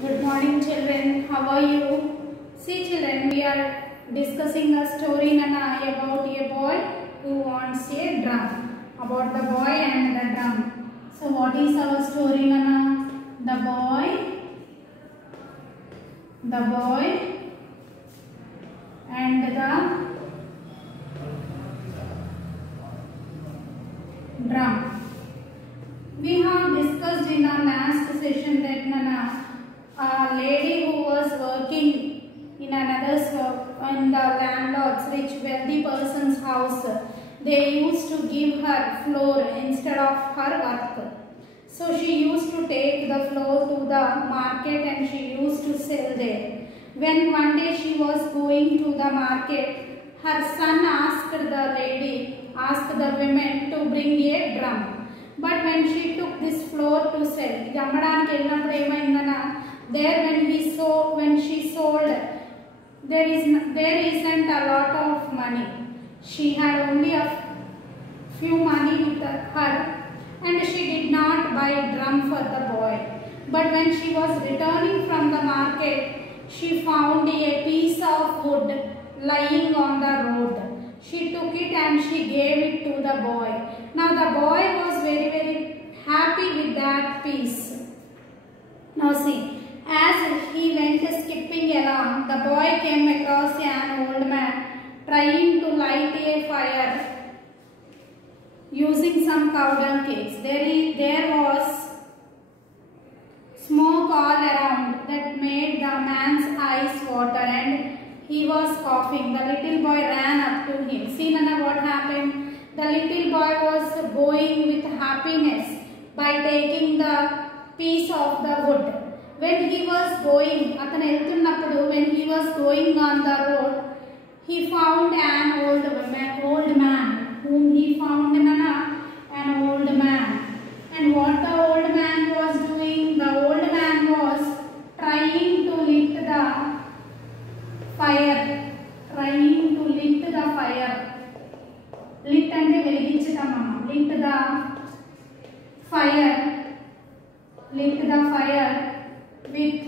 Good morning children, how are you? See children, we are discussing a story Nana about a boy who wants a drum. About the boy and the drum. So what is our story Nana? The boy and the drum. We have discussed in our last session that Nana, a lady who was working in another's in the landlord's rich wealthy person's house, they used to give her flour instead of her work. So she used to take the flour to the market and she used to sell there. When one day she was going to the market, her son asked the women to bring a drum. But when she took this flour to sell, when she sold, there isn't a lot of money. She had only a few money with her, and she did not buy a drum for the boy. But when she was returning from the market, she found a piece of wood lying on the road. She took it and she gave it to the boy. Now the boy was very happy with that piece. Now see, as he went skipping along, the boy came across an old man trying to light a fire using some cow dung cakes. There was smoke all around that made the man's eyes water and he was coughing. The little boy ran up to him. See Nana, what happened? The little boy was going with happiness by taking the piece of the wood. When he was going on the road, he found an old man, whom he found an old man. And what the old man was doing? The old man was trying to lit the fire. Lit ante veliginchadamma. Lit the fire with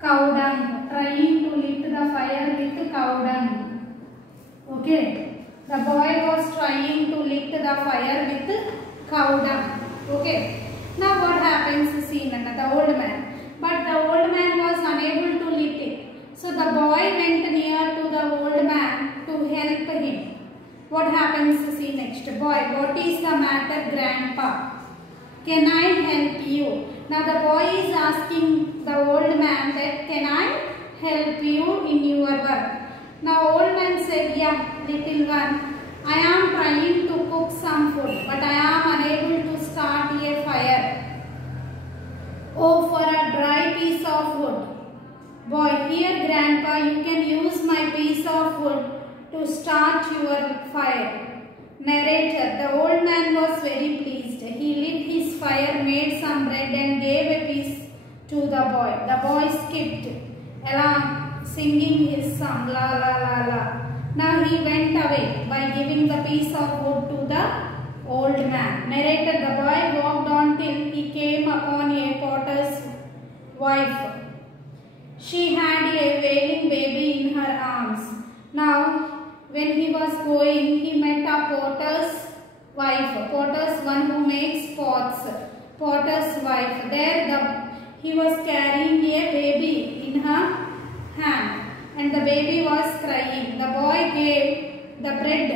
cow dung. Trying to lit the fire with cow dung. Okay. The boy was trying to lit the fire with cow dung. Okay. Now what happens? See Nana, the old man. But the old man was unable to lit it. So the boy went near to the old man to help him. What happens? See next. Boy, what is the matter, grandpa? Can I help you? Now the boy is asking the old man that, can I help you in your work? Now old man said, yeah, little one, I am trying to cook some food, but I am unable to start a fire. Oh, for a dry piece of wood. Boy, here grandpa, you can use my piece of wood to start your fire. Narrator, the old man was very pleased. He lit his fire, made some bread and gave a piece to the boy. The boy skipped along singing his song, la la la la. Now he went away by giving the piece of wood to the old man. Narrator, the boy walked on till he came upon a potter's wife. She had a wailing baby in her arms. Now when he was going, he met a potter's wife. Potter's one who makes pots. Potter's wife. He was carrying a baby in her hand. And the baby was crying. The boy gave the bread.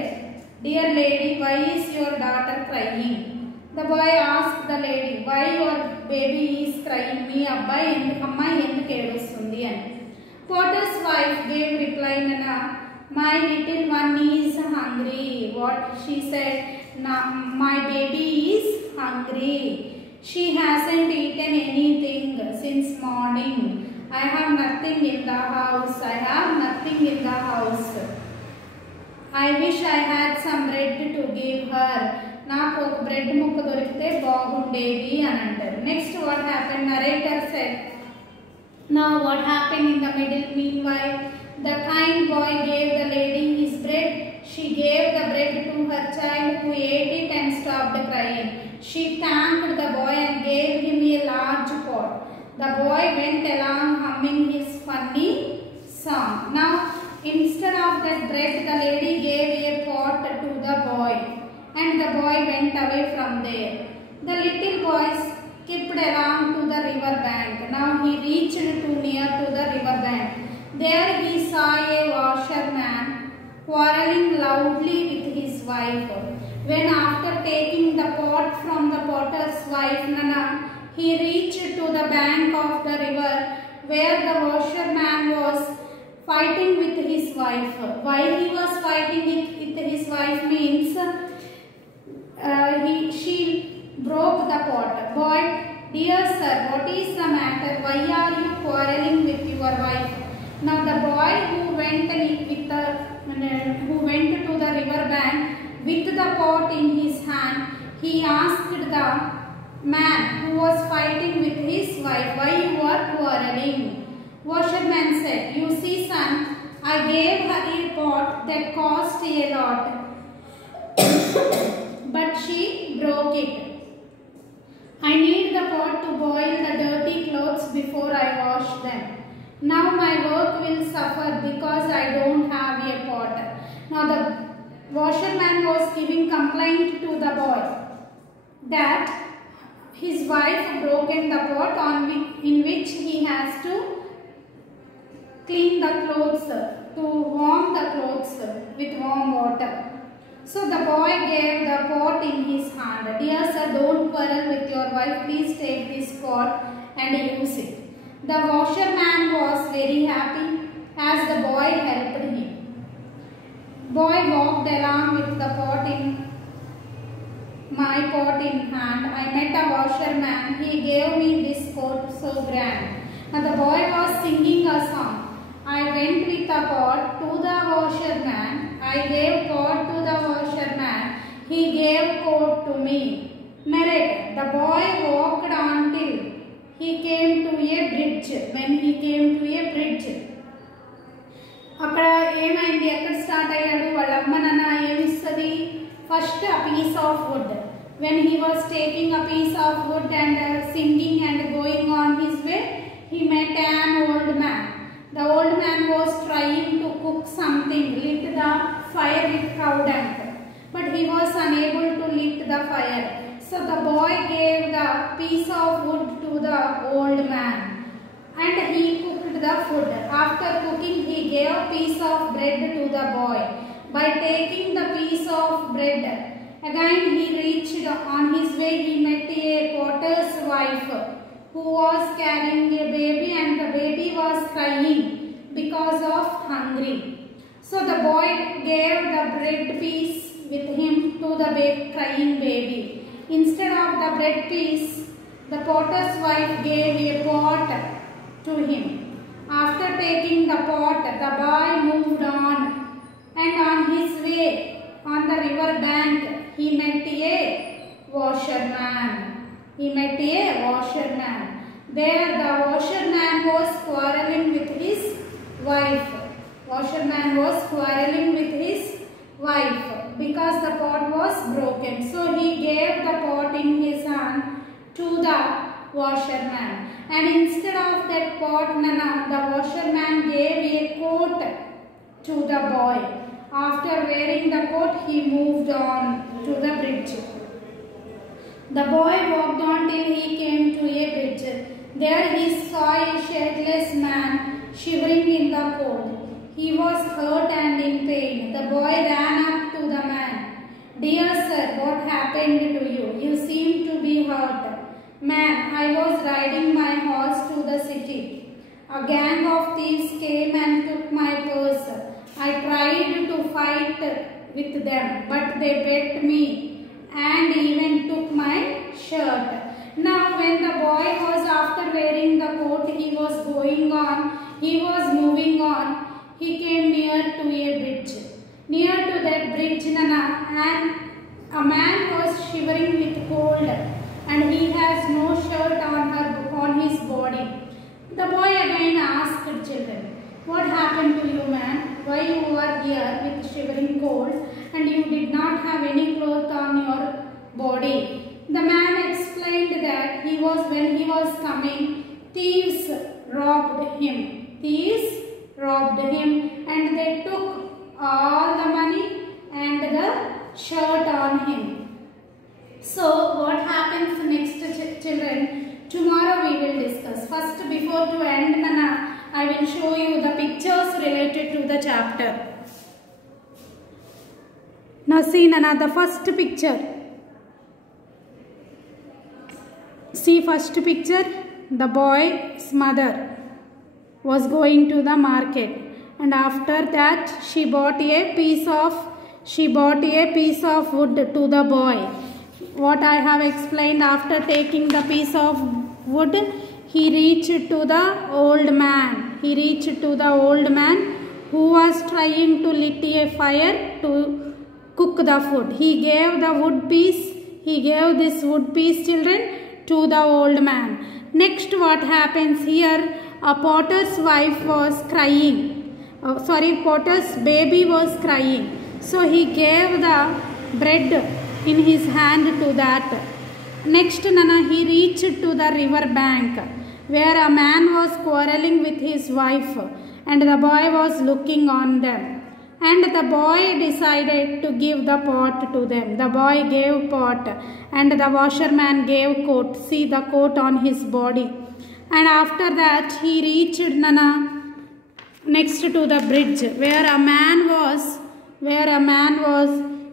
Dear lady, why is your daughter crying? The boy asked the lady, why your baby is crying? Me amma enduku edustundi ani. Potter's wife gave reply, Nana, my little one is hungry. What she said? My baby is hungry. She hasn't eaten anything since morning. I have nothing in the house. I wish I had some bread to give her. నాకు ఒక bread ముక్క దొరికితే బాగుండేది అని అంటారు. Next what happened? Narrator said, now what happened in the middle? Meanwhile, the kind boy gave the lady his bread. She gave the bread to her child who ate it and stopped crying. She thanked the boy and gave him a large pot. The boy went along humming his funny song. Now, instead of that bread, the lady gave a pot to the boy, and the boy went away from there. The little boy skipped along to the river bank. Now he reached too near to the river bank. There he saw a washerman quarreling loudly with his wife. When after taking the pot from the potter's wife Nana, he reached to the bank of the river where the washerman was fighting with his wife. Why he was fighting with his wife means she broke the pot. Boy, dear sir, what is the matter? Why are you quarreling with your wife? Now the boy who went to the river bank with the pot in his hand, he asked the man who was fighting with his wife, why you are quarreling? Washerman said, you see son, I gave her a pot that cost a lot, but she broke it. I need the pot to boil the dirty clothes before I wash them. Now my work will suffer because I don't have a pot. Now the washerman was giving complaint to the boy that his wife broken the pot in which he has to clean the clothes, to warm the clothes with warm water. So the boy gave the pot in his hand. Dear sir, don't quarrel with your wife. Please take this pot and use it. The washerman was very happy as the boy helped him. Boy walked along with the pot in my pot in hand. I met a washerman. He gave me this coat so grand. Now the boy was singing a song. I went with a pot to the washerman. I gave pot to the washerman. He gave coat to me. Narrator. The boy walked until he came to a bridge. When he came to a bridge, అక్కడ ఏమైంది, ఎక్కడ start అయ్యాడు, వాళ్ళ అమ్మ నాన్న ఏమిస్తుంది, first a piece of wood. When he was taking a piece of wood and singing and going on his way, he met an old man. The old man was trying to cook something, lit the fire with cow dung, but he was unable to lit the fire. So the boy gave the piece of wood to the old man and he cooked the food. After cooking, he gave a piece of bread to the boy. By taking the piece of bread, again he reached on his way, he met a potter's wife who was carrying a baby and the baby was crying because of hungry. So the boy gave the bread piece with him to the crying baby. Instead of the bread piece, the potter's wife gave a pot to him. After taking the pot, the boy moved on, and on his way on the river bank, he met a washerman. There the washerman was quarreling with his wife. Because the pot was broken. So he gave the pot in his hand to the washerman. And instead of that pot, the washerman gave a coat to the boy. After wearing the coat, he moved on to the bridge. The boy walked on till he came to a bridge. There he saw a shirtless man shivering in the cold. He was hurt and in pain. The boy ran up to the man. Dear sir, what happened to you? You seem to be hurt. Man, I was riding my horse to the city. A gang of thieves came and took my purse. I tried to fight with them, but they beat me and even took my shirt. Now when the boy was after wearing the coat, he was moving on. He came near to a bridge. Near to that bridge, and a man was shivering with cold and he has no shirt on his body. The boy again asked children, what happened to you, man? Why you are here with shivering cold and you did not have any clothes on your body? The man explained that when he was coming, thieves robbed him. Thieves robbed him and they took all the money and the shirt on him. So what happens next, children? Tomorrow we will discuss. First, before to end, Nana, I will show you the pictures related to the chapter. Now see, Nana, the first picture. See first picture, the boy's mother was going to the market, and after that she bought a piece of wood to the boy. What I have explained, after taking the piece of wood, he reached to the old man. He reached to the old man who was trying to lit a fire to cook the food. He gave the wood piece. He gave this wood piece, children, to the old man. Next, what happens here? A potter's wife was crying. Potter's baby was crying. So he gave the bread in his hand to that. Next, Nana, he reached to the river bank where a man was quarreling with his wife and the boy was looking on them. And the boy decided to give the pot to them. The boy gave pot and the washerman gave coat. See the coat on his body. And after that he reached, Nana, next to the bridge where a man was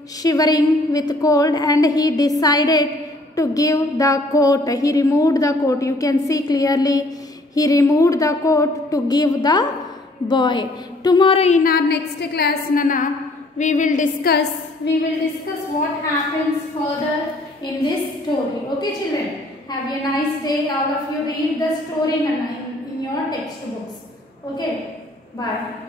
shivering with cold, and he decided to give the coat. He removed the coat. You can see clearly he removed the coat to give the boy. Tomorrow in our next class, Nana, we will discuss what happens further in this story. Okay, children? Have a nice day. All of you read the story, Nana, in your textbooks. Okay? Bye.